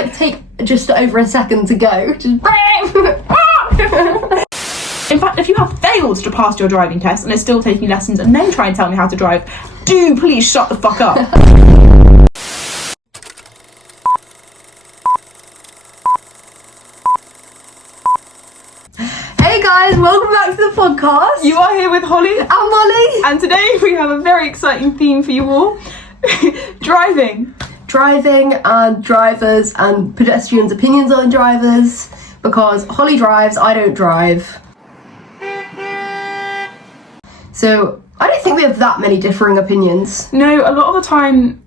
like take just over a second to go. Just In fact, if you have failed to pass your driving test and are still taking lessons and then try and tell me how to drive, do please shut the fuck up. Hey guys, welcome back to the podcast. You are here with Holly and Molly. And today we have a very exciting theme for you all. Driving and drivers and pedestrians' opinions on drivers, because Holly drives, I don't drive. So I don't think we have that many differing opinions. No, a lot of the time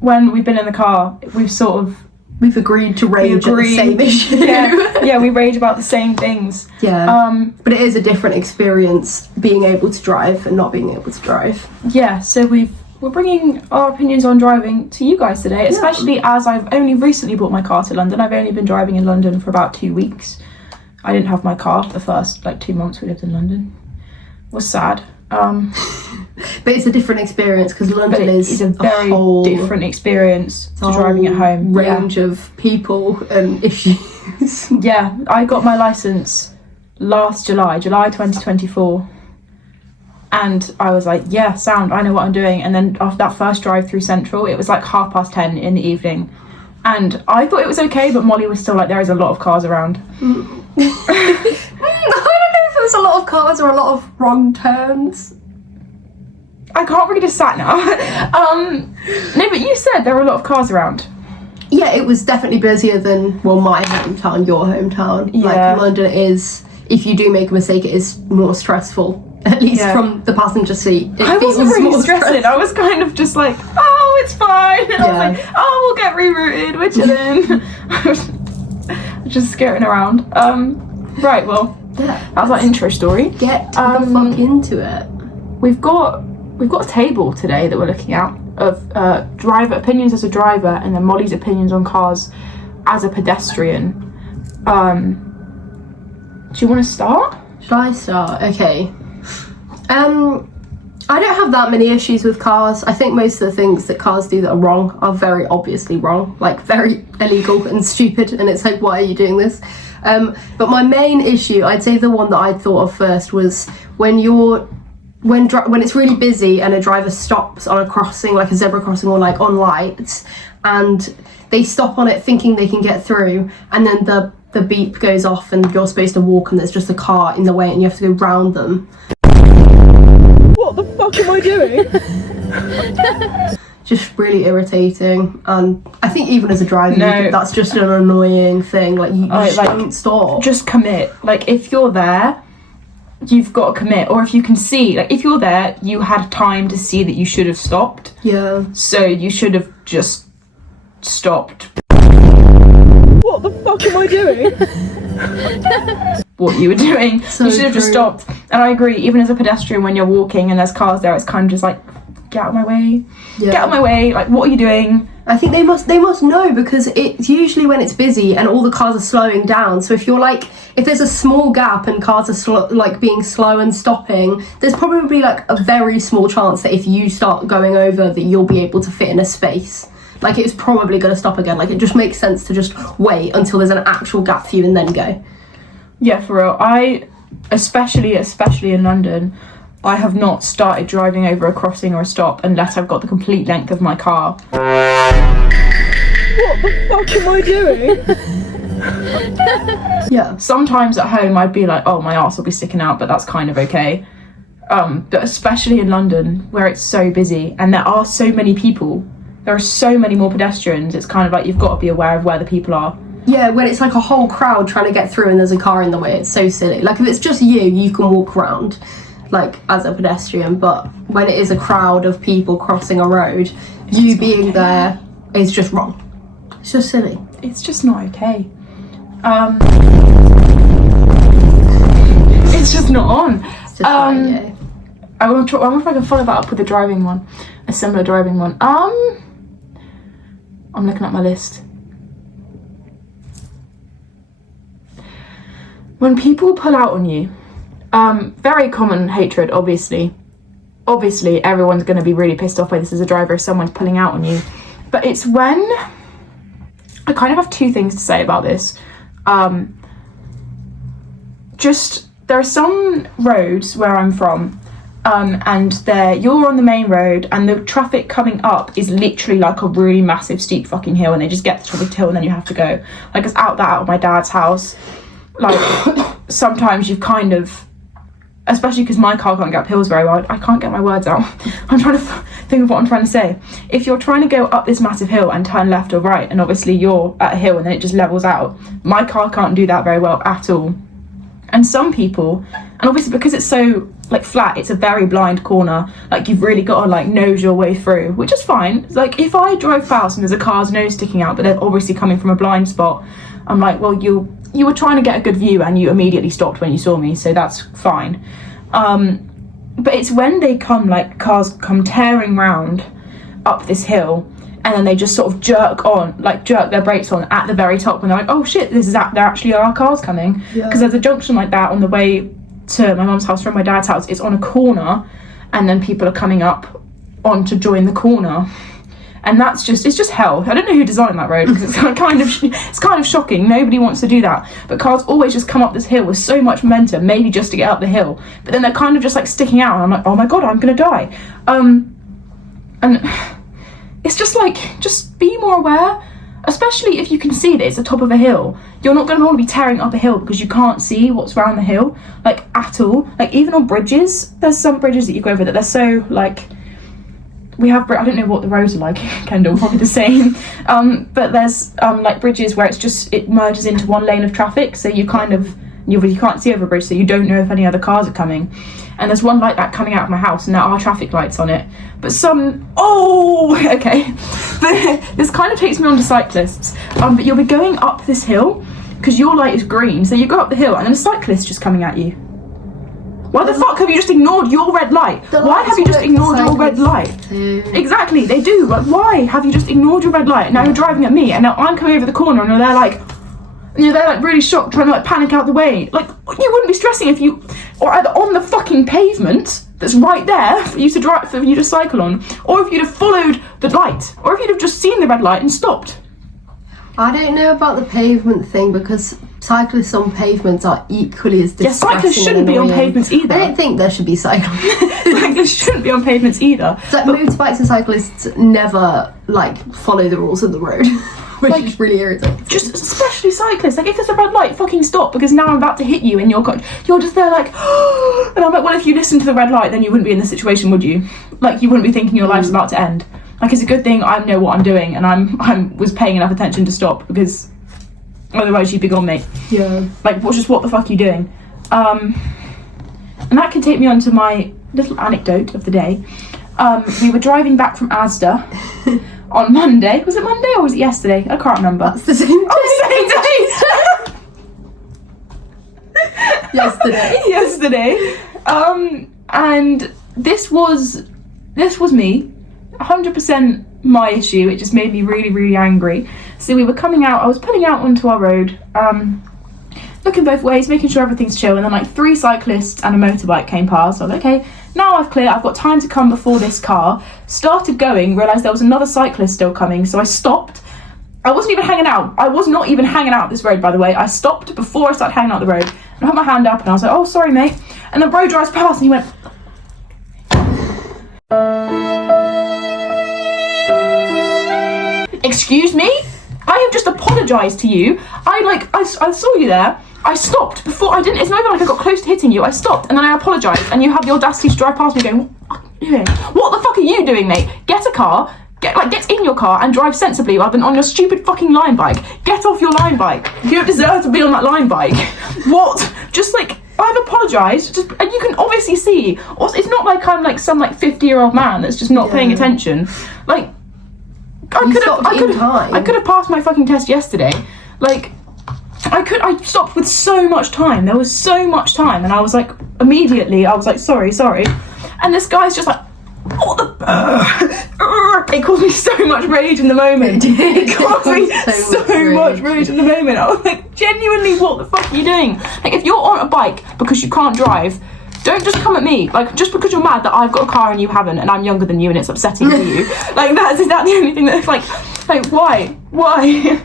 when we've been in the car, we've agreed to rage at the same issue. Yeah, we rage about the same things. Yeah. But it is a different experience being able to drive and not being able to drive. Yeah, so we're bringing our opinions on driving to you guys today, especially as I've only recently bought my car to London. I've only been driving in London for about 2 weeks. I didn't have my car the first 2 months we lived in London. It was sad. But it's a different experience because London is a very different experience to driving at home. Range of people and issues. Yeah, I got my licence last July 2024. And I was like, yeah, sound, I know what I'm doing. And then after that first drive through Central, it was 10:30 in the evening. And I thought it was okay, but Molly was still like, there is a lot of cars around. I don't know if it was a lot of cars or a lot of wrong turns. I can't read a sat nav. No, but you said there were a lot of cars around. Yeah, it was definitely busier than, my hometown, your hometown. Yeah. London is, if you do make a mistake, it is more stressful. At least from the passenger seat. I wasn't really stressing. I was kind of just like, oh, it's fine. And I was like, oh, we'll get rerouted. We're chilling. I was just skirting around. Right, well, that's our intro story. Get the fuck into it. We've got a table today that we're looking at of driver opinions as a driver and then Molly's opinions on cars as a pedestrian. Do you want to start? Should I start? Okay. I don't have that many issues with cars. I think most of the things that cars do that are wrong are very obviously wrong, very illegal and stupid, and it's like, why are you doing this? But my main issue, I'd say the one that I thought of first, was when it's really busy and a driver stops on a crossing, like a zebra crossing or on lights, and they stop on it thinking they can get through, and then the beep goes off and you're supposed to walk and there's just a car in the way and you have to go round them. What the fuck am I doing? Just really irritating, and I think even as a driver, that's just an annoying thing. You don't stop. Just commit. If you're there, you've got to commit. Or if you can see, if you're there, you had time to see that you should have stopped. Yeah. So you should have just stopped. What the fuck am I doing? What you were doing. So you should have just stopped. And I agree, even as a pedestrian, when you're walking and there's cars there, it's kind of just get out of my way. Yeah. Get out of my way. What are you doing? I think they must know, because it's usually when it's busy and all the cars are slowing down. So if you're if there's a small gap and cars are being slow and stopping, there's probably a very small chance that if you start going over that you'll be able to fit in a space. It's probably going to stop again. It just makes sense to just wait until there's an actual gap for you and then go. Yeah, for real. I, especially in London, I have not started driving over a crossing or a stop unless I've got the complete length of my car. What the fuck am I doing? Yeah. Sometimes at home I'd be like, oh, my arse will be sticking out, but that's kind of okay. But especially in London, where it's so busy and there are so many people, there are so many more pedestrians, it's kind of you've got to be aware of where the people are. Yeah, when it's a whole crowd trying to get through and there's a car in the way, it's so silly. If it's just you can walk around, as a pedestrian, but when it is a crowd of people crossing a road, you being there is just wrong. It's just silly. It's just not okay. It's just not on. It's just I wonder if I can follow that up with a similar driving one. I'm looking at my list. When people pull out on you, very common hatred, obviously. Obviously, everyone's going to be really pissed off by this as a driver if someone's pulling out on you. But it's when, I kind of have two things to say about this. Just, there are some roads where I'm from, and you're on the main road, and the traffic coming up is literally like a really massive steep fucking hill, and they just get to the top of the hill and then you have to go. Like, it's out of my dad's house. Like, sometimes you've kind of, especially because my car can't get up hills very well, I can't get my words out. I'm trying to think of what I'm trying to say. If you're trying to go up this massive hill and turn left or right, and obviously you're at a hill and then it just levels out, my car can't do that very well at all. And some people, and obviously because it's so like flat, it's a very blind corner, like you've really got to like nose your way through, which is fine. Like, if I drive past and there's a car's nose sticking out but they're obviously coming from a blind spot, I'm like, well, you were trying to get a good view and you immediately stopped when you saw me, so that's fine. But it's when they come, like cars come tearing round up this hill, and then they just sort of jerk their brakes on at the very top, and they're like, oh shit, there actually are cars coming. Because there's a junction like that on the way to my mum's house from my dad's house. It's on a corner, and then people are coming up on to join the corner, and it's just hell. I don't know who designed that road, because it's kind of shocking. Nobody wants to do that, but cars always just come up this hill with so much momentum, maybe just to get up the hill, but then they're kind of just like sticking out, and I'm like, oh my god, I'm gonna die. And it's just like, just be more aware, especially if you can see that it's the top of a hill. You're not going to want to be tearing up a hill because you can't see what's around the hill, like, at all. Like, even on bridges, there's some bridges that you go over that they're so, like, I don't know what the roads are like, Kendall, probably the same. But there's, like, bridges where it merges into one lane of traffic, so you can't see over a bridge, so you don't know if any other cars are coming. And there's one like that coming out of my house, and there are traffic lights on it. But okay. But this kind of takes me on to cyclists. But you'll be going up this hill, because your light is green, so you go up the hill, and then a cyclist just coming at you. Why the fuck have you just ignored your red light? Why have you just ignored your red light? Too. Exactly, they do. Like, why have you just ignored your red light? Now you're driving at me, and now I'm coming over the corner, and they're like really shocked, trying to like panic out the way. Like, you wouldn't be stressing if you or either on the fucking pavement that's right there for you to cycle on, or if you'd have followed the light, or if you'd have just seen the red light and stopped. I don't know about the pavement thing, because cyclists on pavements are equally as distressing. Yeah, cyclists shouldn't be on pavements either. I don't think there should be cyclists. Cyclists shouldn't be on pavements either. So, motorbikes and cyclists never like follow the rules of the road. Which is really irritating. Just especially cyclists. Like, if there's a red light, fucking stop, because now I'm about to hit you and you're just there like, and I'm like, well, if you listened to the red light, then you wouldn't be in this situation, would you? Like, you wouldn't be thinking your life's about to end. Like, it's a good thing I know what I'm doing, and I was paying enough attention to stop, because otherwise you'd be gone, mate. Yeah. Like, what the fuck are you doing? And that can take me on to my little anecdote of the day. We were driving back from Asda on Monday. Was it Monday or was it yesterday? I can't remember. That's the same day. Oh, the same day! Yesterday. And this was me. 100% my issue. It just made me really, really angry. So we were coming out, I was pulling out onto our road, looking both ways, making sure everything's chill, and then like 3 cyclists and a motorbike came past. I was like, okay, now I've got time to come before this car. Started going, realised there was another cyclist still coming, so I stopped. I wasn't even hanging out. I was not even hanging out this road, by the way. I stopped before I started hanging out the road, and I put my hand up, and I was like, oh, sorry, mate. And the bro drives past, and he went, excuse me? I have just apologised to you. I saw you there. I stopped before it's not even like I got close to hitting you. I stopped and then I apologised, and you have the audacity to drive past me going, what are you doing? What the fuck are you doing, mate? Get a car, get in your car and drive sensibly rather than on your stupid fucking line bike. Get off your line bike. You don't deserve to be on that line bike. What? Just like, I've apologised, and you can obviously see, it's not like I'm like some like 50-year-old man that's just not paying attention. Like, I could have passed my fucking test yesterday. Like, I stopped with so much time. There was so much time, and I was like, immediately, I was like, sorry. And this guy's just like, what the... It caused me so much rage in the moment. It caused me so much rage in the moment. I was like, genuinely, what the fuck are you doing? Like, if you're on a bike because you can't drive, Don't just come at me. Like, just because you're mad that I've got a car and you haven't, and I'm younger than you and it's upsetting to you. Like, is that the only thing that's like why?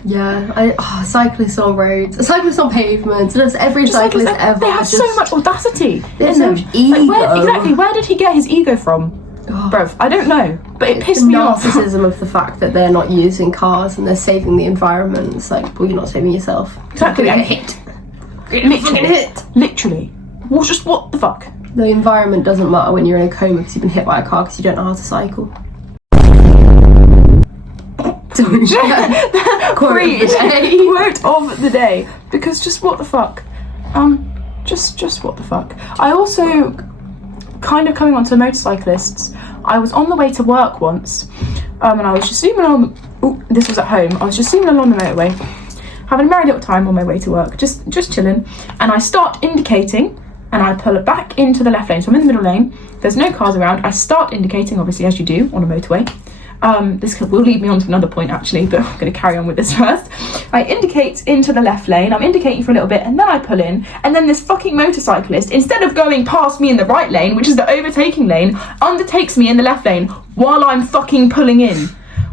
Yeah, cyclists on roads, cyclists on pavements, just every cyclist ever. They have so much audacity. There's so much ego. Where did he get his ego from? Bruv, I don't know, but it pissed me off. Narcissism of the fact that they're not using cars and they're saving the environment. It's like, well, you're not saving yourself. Exactly. You're gonna get hit. Literally. Well, just what the fuck? The environment doesn't matter when you're in a coma because you've been hit by a car because you don't know how to cycle. Quote of the day. Because just what the fuck? Just what the fuck? I also, kind of coming on to motorcyclists, I was on the way to work once, and I was just zooming on. This was at home. I was just zooming along the motorway, having a merry little time on my way to work, just chilling, and I start indicating, and I pull it back into the left lane. So I'm in the middle lane. There's no cars around. I start indicating, obviously, as you do on a motorway. This will lead me on to another point actually, but I'm going to carry on with this first. I indicate into the left lane, I'm indicating for a little bit, and then I pull in, and then this fucking motorcyclist, instead of going past me in the right lane, which is the overtaking lane, undertakes me in the left lane while I'm fucking pulling in.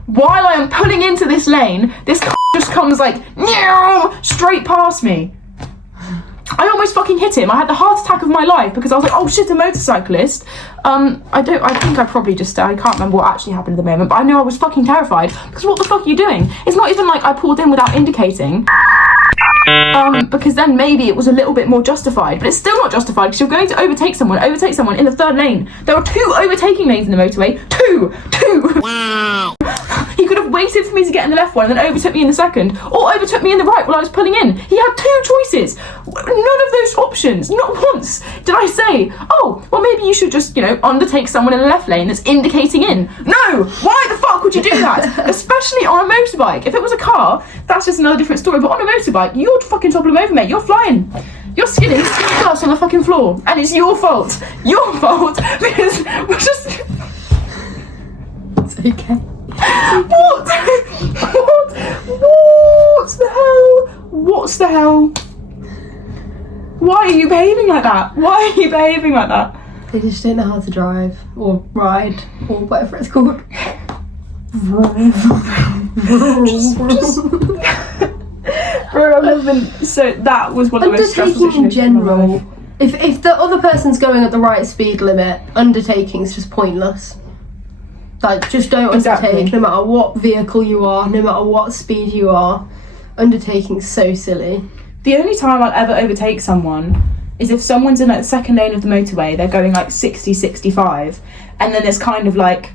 While I am pulling into this lane, this just comes like, straight past me. I almost fucking hit him. I had the heart attack of my life because I was like, oh shit, a motorcyclist. I think I probably just, I can't remember what actually happened at the moment, but I know I was fucking terrified because what the fuck are you doing? It's not even like I pulled in without indicating. Because then maybe it was a little bit more justified, but it's still not justified because you're going to overtake someone in the third lane. There are 2 overtaking lanes in the motorway. 2! Wow. He could have waited for me to get in the left one and then overtook me in the second, or overtook me in the right while I was pulling in. He had 2 choices. None of those options, not once did I say, oh, well maybe you should just, undertake someone in the left lane that's indicating in. No! Why the fuck would you do that? Especially on a motorbike. If it was a car, that's just another different story, but on a motorbike, you're fucking toppling over, mate. You're flying. You're skidding dust on the fucking floor, and it's your fault. Your fault, because we're just... It's okay. What the hell? Why are you behaving like that? They just don't know how to drive or ride or whatever it's called. So that was one of the most stressful undertaking in general. If the other person's going at the right speed limit, undertaking's just pointless. Like, just don't undertake, no matter what vehicle you are, no matter what speed you are. Undertaking's so silly. The only time I'll ever overtake someone is if someone's in like the second lane of the motorway, they're going like 60, 65, and then there's kind of like,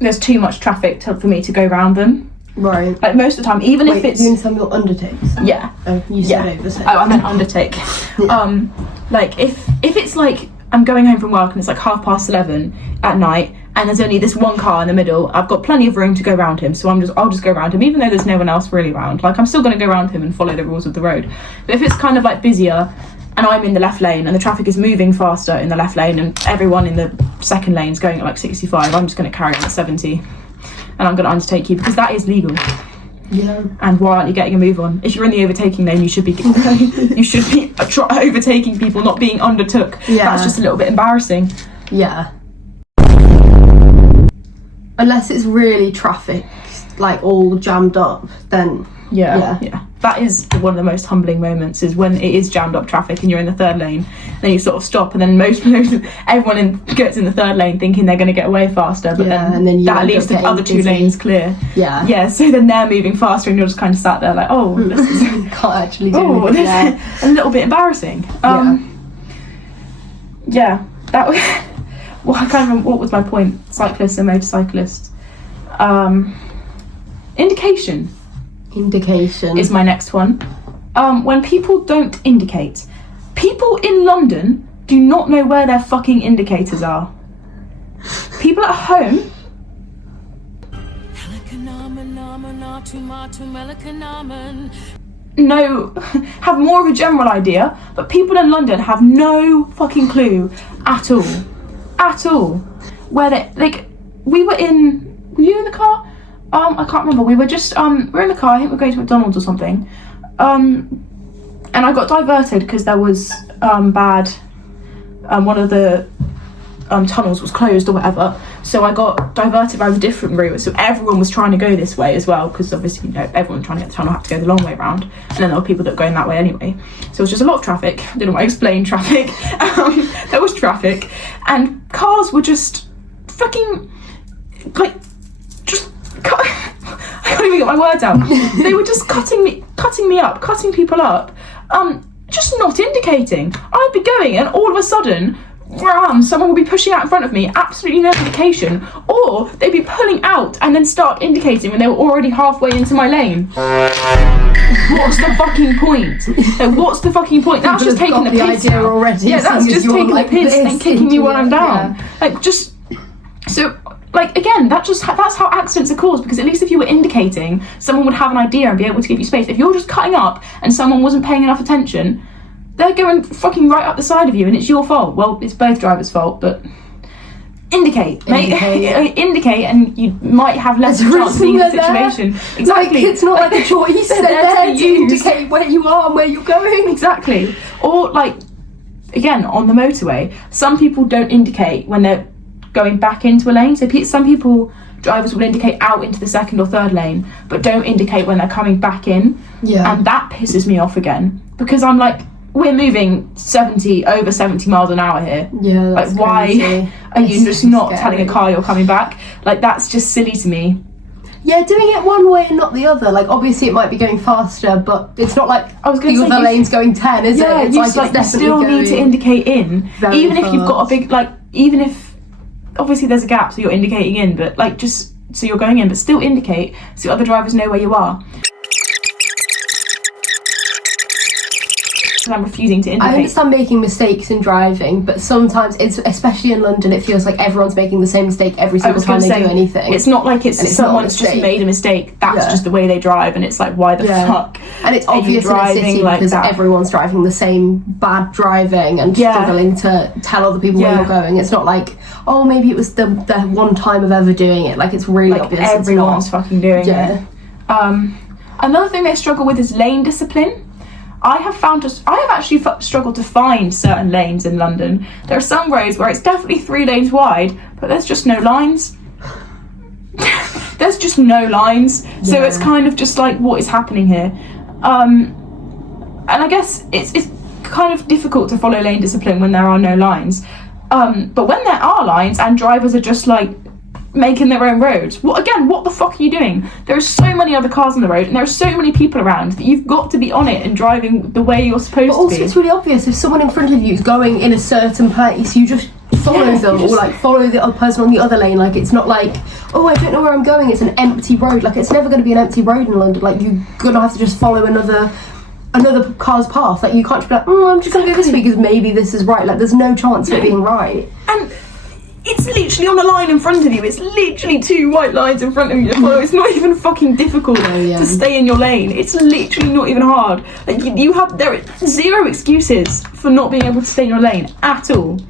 there's too much traffic for me to go around them. Right. Like most of the time, even if it's... doing some little undertakes? Yeah. Oh, you said overtake. Oh, I meant undertake. Yeah. Like if it's like, I'm going home from work and it's like 11:30 at night, and there's only this one car in the middle, I've got plenty of room to go around him, so I'll just go around him, even though there's no one else really around. Like, I'm still going to go around him and follow the rules of the road. But if it's kind of like busier, and I'm in the left lane, and the traffic is moving faster in the left lane, and everyone in the second lane is going at like 65, I'm just going to carry on at 70, and I'm going to undertake you, because that is legal. Yeah. And why aren't you getting a move on? If you're in the overtaking lane, you should be overtaking people, not being undertook. Yeah. That's just a little bit embarrassing. Yeah. Unless it's really traffic, like all jammed up, then yeah. That is one of the most humbling moments, is when it is jammed up traffic and you're in the third lane, then you sort of stop, and then everyone gets in the third lane thinking they're going to get away faster, but then that leaves the other 2 lanes clear. Yeah. So then they're moving faster and you're just kind of sat there like, oh, this is can't actually do it. Yeah. A little bit embarrassing. Yeah. That was... Well, I can't remember what was my point. Cyclists and motorcyclists. Indication is my next one. When people don't indicate. People in London do not know where their fucking indicators are. People at home... have more of a general idea, but people in London have no fucking clue at all. Where they, like, were you in the car? I can't remember. We were just, we're in the car, I think we're going to McDonald's or something. And I got diverted because there was, bad one of the tunnels was closed or whatever, so I got diverted by a different route, so everyone was trying to go this way as well, because obviously, you know, everyone trying to get the tunnel had to go the long way around, and then there were people that were going that way anyway, so it was just a lot of traffic. I don't know why I explained traffic. There was traffic, and cars were just fucking, like, just I can't even get my words out. They were just cutting people up, just not indicating. I'd be going, and all of a sudden, someone would be pushing out in front of me, absolutely no indication, or they'd be pulling out and then start indicating when they were already halfway into my lane. What's the fucking point? Like, what's the fucking point? That's just taking the piss now. Already, yeah, that's just taking the piss and kicking me when I'm down. Yeah. Like, just so. Like, again, that's how accidents are caused, because at least if you were indicating, someone would have an idea and be able to give you space. If you're just cutting up and someone wasn't paying enough attention, they're going fucking right up the side of you, and it's your fault. Well, it's both drivers' fault, but indicate, mate. Indicate, and you might have less chance of being in the situation. Exactly. Like, it's not like a choice. They're there to indicate where you are and where you're going. Exactly. Or, like, again, on the motorway, some people don't indicate when they're going back into a lane. So some drivers will indicate out into the second or third lane, but don't indicate when they're coming back in. Yeah. And that pisses me off again, because I'm like, we're moving over 70 miles an hour here. Yeah, like, why are you just not telling a car you're coming back? Like, that's just silly to me. Yeah, doing it one way and not the other. Like, obviously it might be going faster, but it's not like the other lane's going 10, is it? It's you still need to indicate in, even if you've got a big, like, even if obviously there's a gap, so you're indicating in, but like, just so you're going in, but still indicate so other drivers know where you are. I'm refusing to indicate. I understand making mistakes in driving, but sometimes, especially in London, it feels like everyone's making the same mistake every single time they do anything. It's not like it's someone's just made a mistake. That's just the way they drive, and it's like, why the fuck? And it's obvious in a city because everyone's driving the same bad driving and struggling to tell other people where you're going. It's not like, oh, maybe it was the one time of ever doing it. Like, it's really obvious. Everyone's fucking doing it. Another thing they struggle with is lane discipline. I have actually struggled to find certain lanes in London. There are some roads where it's definitely 3 lanes wide, but there's just no lines. There's just no lines. Yeah. So it's kind of just like, what is happening here? And I guess it's kind of difficult to follow lane discipline when there are no lines. But when there are lines and drivers are just like making their own roads, what the fuck are you doing? There are so many other cars on the road, and there are so many people around that you've got to be on it and driving the way you're supposed to be. But also, it's really obvious if someone in front of you is going in a certain place, you just follow them, or like follow the other person on the other lane. Like, it's not like, oh, I don't know where I'm going, it's an empty road. Like, it's never going to be an empty road in London. Like, you're gonna have to just follow another car's path. Like, you can't just be like, I'm just gonna go this way because maybe this is right. Like, there's no chance of it being right. And it's literally on the line in front of you. It's literally 2 white lines in front of you to follow. It's not even fucking difficult to stay in your lane. It's literally not even hard. Like, there are 0 excuses for not being able to stay in your lane at all.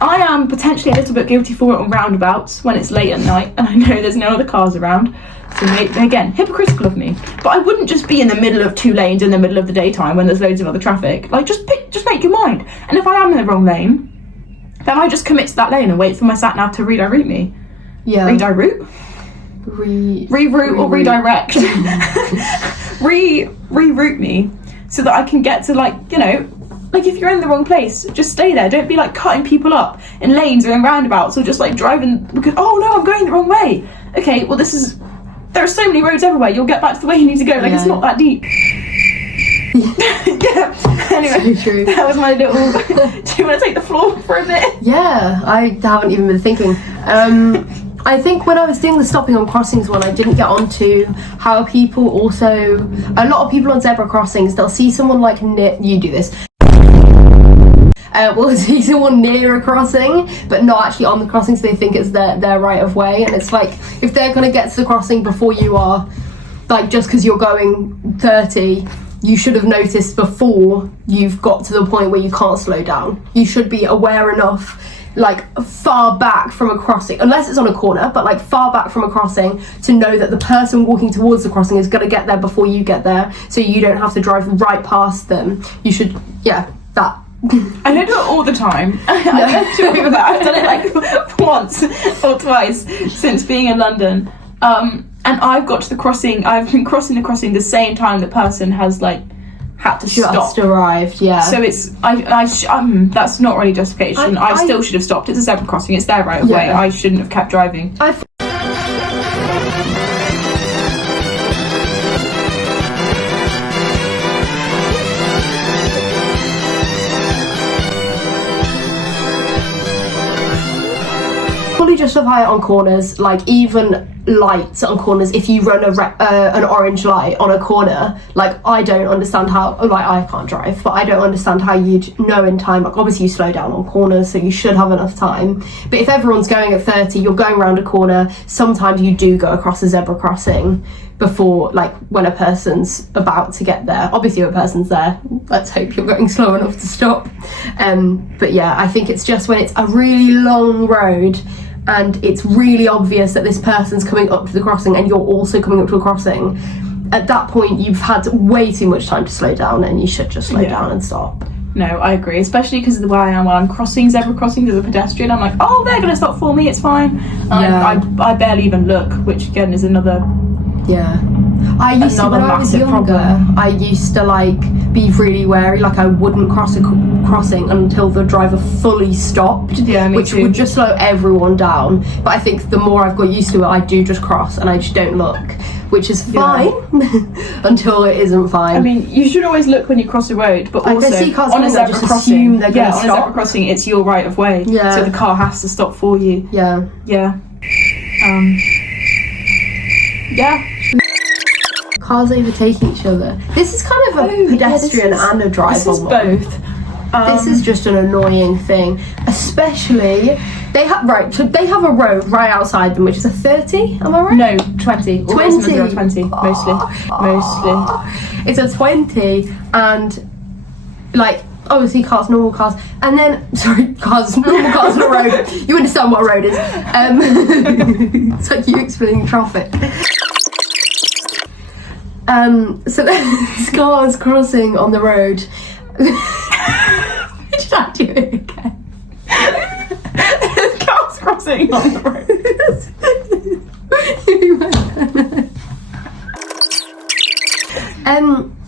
I am potentially a little bit guilty for it on roundabouts when it's late at night and I know there's no other cars around. So again, hypocritical of me. But I wouldn't just be in the middle of 2 lanes in the middle of the daytime when there's loads of other traffic. Like, just make your mind. And if I am in the wrong lane, then I just commit to that lane and wait for my sat-nav to redirect me. Yeah. Reroute or redirect. Reroute me so that I can get to, like, you know, like, if you're in the wrong place, just stay there. Don't be like cutting people up in lanes or in roundabouts or just like driving because, oh no, I'm going the wrong way. Okay, well, there are so many roads everywhere. You'll get back to the way you need to go. Like, it's not that deep. Anyway, so true. That was my little. Do you want to take the floor for a bit? Yeah, I haven't even been thinking. I think when I was doing the stopping on crossings one, I didn't get onto how people also. A lot of people on zebra crossings, they'll see someone like you do this. We'll see someone near a crossing, but not actually on the crossing, so they think it's their right of way. And it's like, if they're going to get to the crossing before you are, like, just because you're going 30, you should have noticed before you've got to the point where you can't slow down. You should be aware enough, like, far back from a crossing, unless it's on a corner, but like far back from a crossing to know that the person walking towards the crossing is going to get there before you get there, so you don't have to drive right past them. You should, I don't do it all the time. I don't do it with that. I've done it like once or twice since being in London. And I've got to the crossing. I've been crossing the crossing the same time the person has like had to stop. Just arrived, yeah. So it's that's not really justification. I still should have stopped. It's a zebra crossing. It's there right away. I shouldn't have kept driving. Fully justify it on corners, like even lights on corners. If you run an orange light on a corner, like I don't understand how, like I can't drive, but I don't understand how you'd know in time. Like obviously you slow down on corners, so you should have enough time. But if everyone's going at 30, you're going around a corner, sometimes you do go across a zebra crossing before, like when a person's about to get there. Obviously when a person's there, let's hope you're going slow enough to stop. But yeah, I think it's just when it's a really long road and it's really obvious that this person's coming up to the crossing and you're also coming up to a crossing, at that point you've had way too much time to slow down and you should just slow down and stop. No, I agree, especially because of the way I am when I'm crossing zebra crossings as a pedestrian. I'm like, oh, they're going to stop for me, it's fine. I barely even look, which again is another I used to, when I was younger, I used to like be really wary, like I wouldn't cross a crossing until the driver fully stopped, which would just slow everyone down. But I think the more I've got used to it, I do just cross and I just don't look, which is fine until it isn't fine. I mean, you should always look when you cross the road, but also on a zebra crossing, on a zebra crossing, it's your right of way, so the car has to stop for you. Cars overtaking each other. This is kind of a pedestrian and a driver. This is both. This is just an annoying thing, especially they have a road right outside them, which is a 30. Am I right? No, 20. 20 mostly. It's a 20, and like obviously cars, normal cars, and then normal cars on a road. You understand what a road is? It's like you explaining traffic. So there's cars crossing on the road. Did I do it again? There's cars crossing on the road.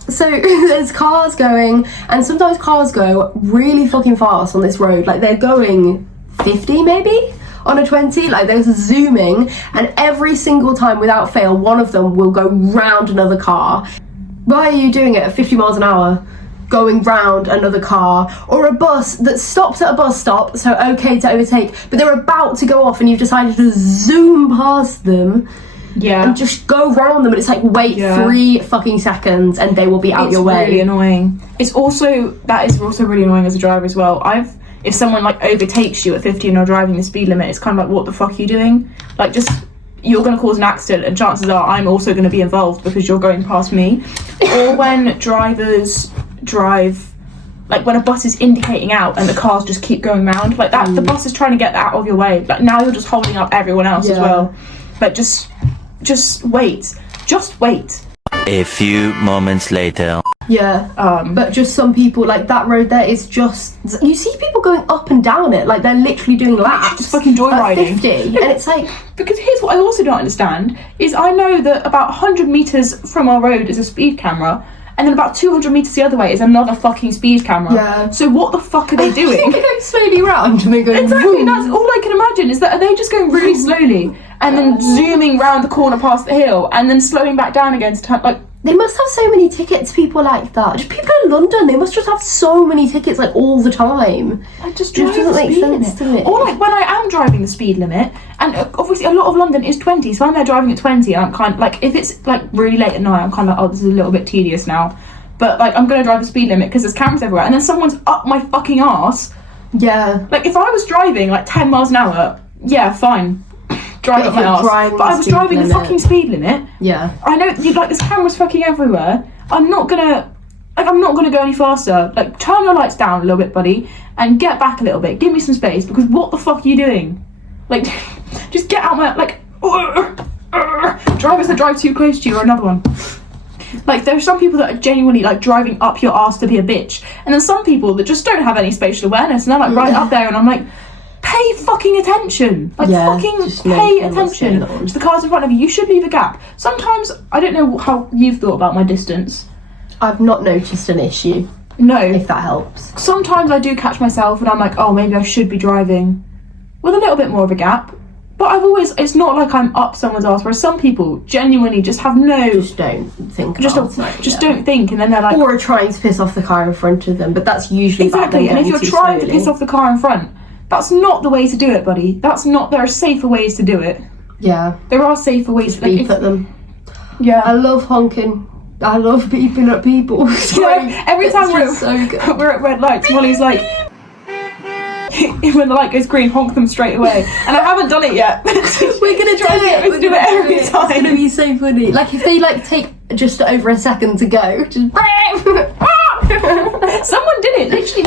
So there's cars going, and sometimes cars go really fucking fast on this road. Like they're going 50 maybe on a 20, like there's zooming, and every single time without fail one of them will go round another car. Why are you doing it at 50 miles an hour, going round another car? Or a bus that stops at a bus stop, so okay to overtake, but they're about to go off and you've decided to zoom past them and just go round them, and it's like wait 3 fucking seconds and they will be out your way. It's really annoying. That is also really annoying as a driver as well. If someone like overtakes you at 50 and you're driving the speed limit, it's kind of like, what the fuck are you doing? Like, just, you're going to cause an accident, and chances are I'm also going to be involved because you're going past me. Or when drivers drive, like when a bus is indicating out and the cars just keep going round, like that, the bus is trying to get out of your way. Like now you're just holding up everyone else as well. Like just wait. Just wait. A few moments later. But just some people, like that road there is just, you see people going up and down it, like they're literally doing laps, just fucking joyriding 50, and it's like, because here's what I also don't understand is I know that about 100 meters from our road is a speed camera, and then about 200 meters the other way is another fucking speed camera. So what the fuck are they doing? They're going slowly round and they're going exactly. That's all I can imagine, is that are they just going really slowly and then zooming round the corner past the hill and then slowing back down again to turn, like. They must have so many tickets, people like that. Just people in London, they must just have so many tickets, like, all the time. I just drive the speed limit. Or, like, when I am driving the speed limit, and obviously a lot of London is 20, so I'm there driving at 20, and I'm kind of, like, if it's, like, really late at night, I'm kind of like, oh, this is a little bit tedious now. But, like, I'm going to drive the speed limit because there's cameras everywhere, and then someone's up my fucking arse. Like, if I was driving, like, 10 miles an hour, yeah, fine. Drive up my arse. But I was driving the fucking speed limit. I know, like, there's cameras fucking everywhere. I'm not gonna go any faster. Like, turn your lights down a little bit, buddy, and get back a little bit. Give me some space, because what the fuck are you doing? Like, just get out my, like, drivers that drive too close to you are another one. Like, there are some people that are genuinely, like, driving up your arse to be a bitch. And then some people that just don't have any spatial awareness, and they're, like, right up there, and I'm like, pay fucking attention. Like, fucking pay attention to the cars in front of you. You should leave a gap. Sometimes, I don't know how you've thought about my distance. I've not noticed an issue. No. If that helps. Sometimes I do catch myself, and I'm like, oh, maybe I should be driving with a little bit more of a gap. But it's not like I'm up someone's arse, whereas some people genuinely just have just don't think don't think, and then they're like, or are trying to piss off the car in front of them, but that's usually exactly. And if you're trying to piss off the car in front, that's not the way to do it, buddy. There are safer ways to do it. Yeah, there are safer ways. To beep at them. Yeah, I love honking. I love beeping at people. Yeah, every time we're at red lights, Molly's like, when the light goes green, honk them straight away. And I haven't done it yet. We're gonna try it. We're do it every time. It's gonna be so funny. Like if they like take just over a second to go, just someone did it. Literally,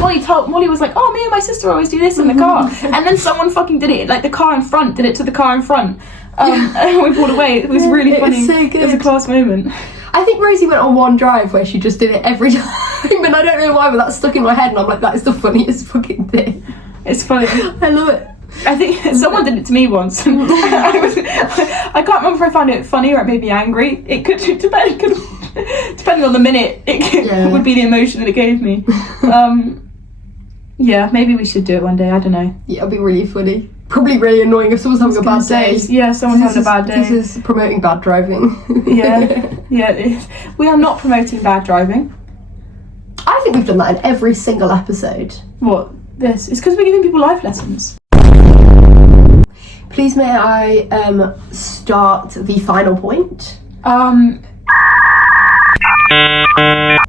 Molly was like, "Oh, me and my sister always do this in the car," and then someone fucking did it. Like the car in front did it to the car in front. And we pulled away. It was really funny. It was so good. It was a class moment. I think Rosie went on one drive where she just did it every time, and I don't know why, but that's stuck in my head, and I'm like, that is the funniest fucking thing. It's funny. I love it. I think someone did it to me once. I can't remember if I found it funny or it made me angry. It could depending on the minute, it would be the emotion that it gave me. Yeah, maybe we should do it one day. I don't know. Yeah, it'll be really funny. Probably really annoying if someone's having a bad day. Yeah, someone's having a bad day. This is promoting bad driving. Yeah. We are not promoting bad driving. I think we've done that in every single episode. What? This? It's because we're giving people life lessons. Please may I start the final point?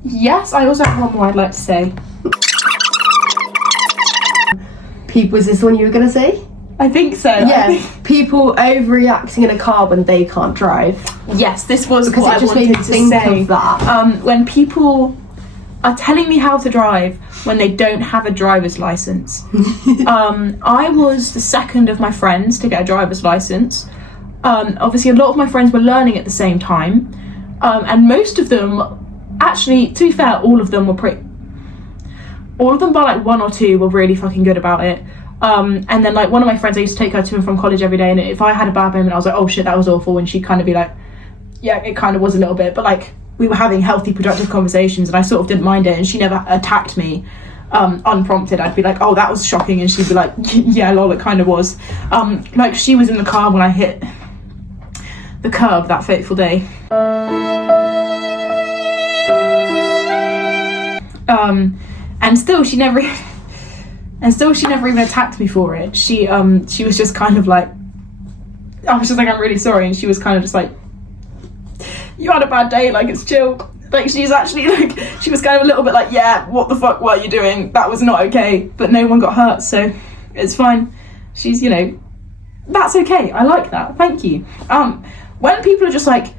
Yes, I also have one more I'd like to say. Was this one you were going to say? I think so. Yeah, people overreacting in a car when they can't drive. Yes, this was because what it just I wanted made me to think say. of that. When people are telling me how to drive when they don't have a driver's license. I was the second of my friends to get a driver's license. Obviously, a lot of my friends were learning at the same time, and most of them, actually, to be fair, all of them by like one or two were really fucking good about it. And then like one of my friends, I used to take her to and from college every day, and if I had a bad moment, I was like, oh shit, that was awful, and she'd kind of be like, yeah, it kind of was a little bit, but like we were having healthy, productive conversations, and I sort of didn't mind it, and she never attacked me unprompted. I'd be like, oh, that was shocking, and she'd be like, yeah, lol, it kind of was. Like she was in the car when I hit the curb that fateful day. And still she never even attacked me for it. She was just kind of like, I was just like, I'm really sorry, and she was kind of just like, you had a bad day, like it's chill. Like she's actually like, she was kind of a little bit like, yeah, what the fuck were you doing? That was not okay, but no one got hurt, so it's fine. She's, that's okay. I like that. Thank you. When people are just like,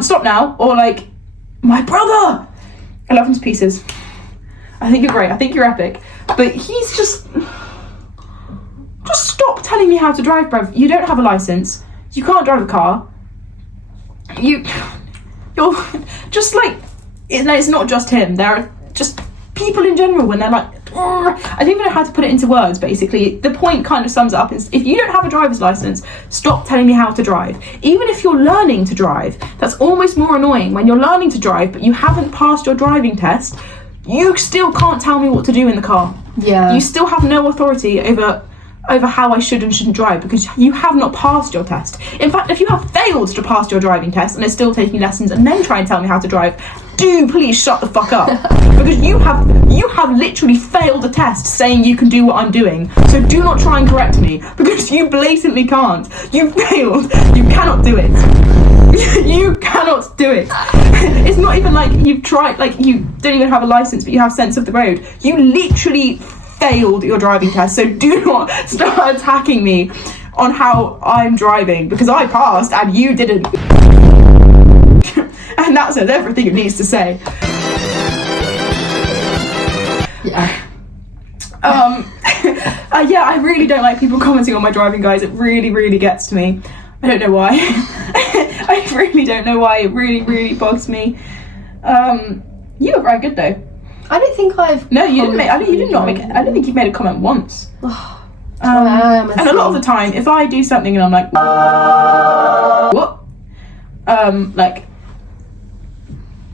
stop now, or like, my brother, I love him to pieces. I think you're great. I think you're epic. But he's just stop telling me how to drive, bruv. You don't have a license. You can't drive a car. You're just like, it's not just him. There are just people in general when they're like, I don't even know how to put it into words, basically. The point kind of sums it up. If you don't have a driver's license, stop telling me how to drive. Even if you're learning to drive, that's almost more annoying. When you're learning to drive, but you haven't passed your driving test, you still can't tell me what to do in the car. Yeah. You still have no authority over how I should and shouldn't drive because you have not passed your test. In fact, if you have failed to pass your driving test and are still taking lessons and then try and tell me how to drive, do please shut the fuck up. Because you have literally failed a test saying you can do what I'm doing. So do not try and correct me because you blatantly can't. You failed. You cannot do it. You cannot do it. It's not even like you've tried, like you don't even have a license but you have sense of the road. You literally failed your driving test, so do not start attacking me on how I'm driving because I passed and you didn't. And that says everything it needs to say. Yeah. Yeah, I really don't like people commenting on my driving, guys. It really, really gets to me. I don't know why. I really don't know why. It really, really bugs me. You were very good though. I don't think I've. No, you didn't make. I don't think you've made a comment once. And a lot of the time, if I do something and I'm like, what? Like,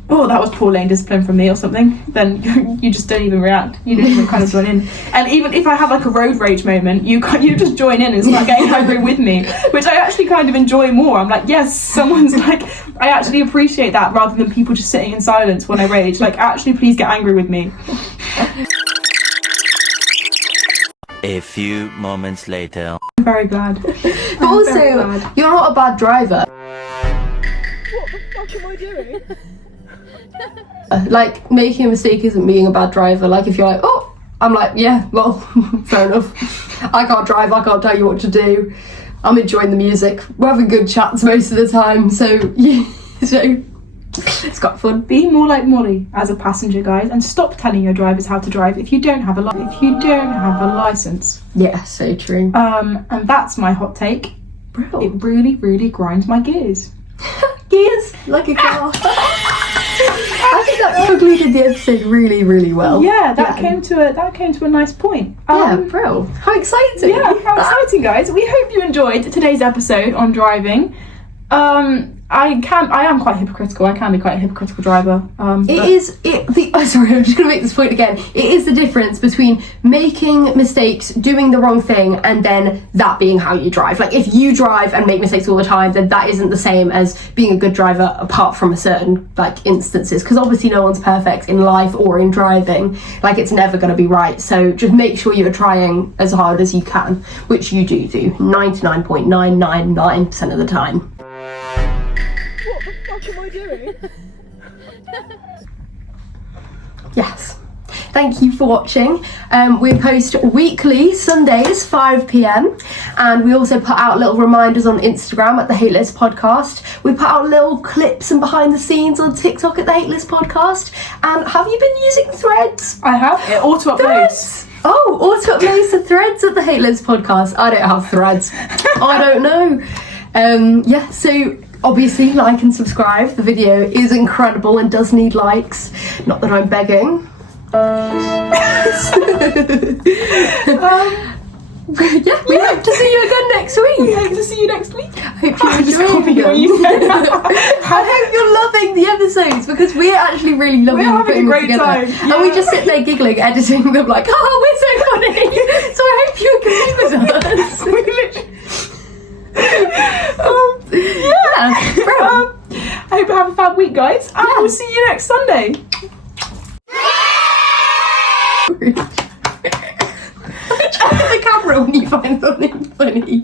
oh, that was poor lane discipline from me or something, then you just don't even react. You don't even kind of join in. And even if I have like a road rage moment, you just join in and start getting angry with me, which I actually kind of enjoy more. I'm like, yes, someone's like, I actually appreciate that rather than people just sitting in silence when I rage. Like, actually, please get angry with me. A few moments later. I'm very glad. But also, you're not a bad driver. What the fuck am I doing? Like, making a mistake isn't being a bad driver. Like, if you're like, oh, I'm like, yeah, well, fair enough. I can't drive, I can't tell you what to do. I'm enjoying the music. We're having good chats most of the time, so yeah, so it's got fun. Be more like Molly as a passenger, guys, and stop telling your drivers how to drive if you don't have a license. Yeah, so true. And that's my hot take. Bro. It really, really grinds my gears. Gears like a car. I think that concluded the episode really, really well. Yeah, that came to a nice point. Yeah, bro. How exciting! Yeah, how exciting, guys. We hope you enjoyed today's episode on driving. I am quite hypocritical. I can be quite a hypocritical driver. Sorry, I'm just going to make this point again. It is the difference between making mistakes, doing the wrong thing, and then that being how you drive. Like, if you drive and make mistakes all the time, then that isn't the same as being a good driver apart from a certain, like, instances. Because obviously no one's perfect in life or in driving. Like, it's never going to be right. So just make sure you're trying as hard as you can, which you do 99.999% of the time. What the fuck am I doing? Yes. Thank you for watching. We post weekly, Sundays, 5 p.m. And we also put out little reminders on Instagram at the Hatelist Podcast. We put out little clips and behind the scenes on TikTok at the Hatelist Podcast. And have you been using Threads? I have. It auto-uploads. Oh, auto-uploads the Threads at the Hatelist Podcast. I don't have Threads. I don't know. Yeah, so obviously like and subscribe. The video is incredible and does need likes. Not that I'm begging. Yeah, we hope to see you again next week. We hope to see you next week. I hope you're enjoying them. I hope you're loving the episodes because we're actually really loving putting them together. Time. Yeah. And we just sit there giggling, editing them like, oh, we're so funny. So I hope you agree with us. We literally... Bro. I hope you have a fab week, guys. And we'll see you next Sunday. Look at the camera when you find something funny.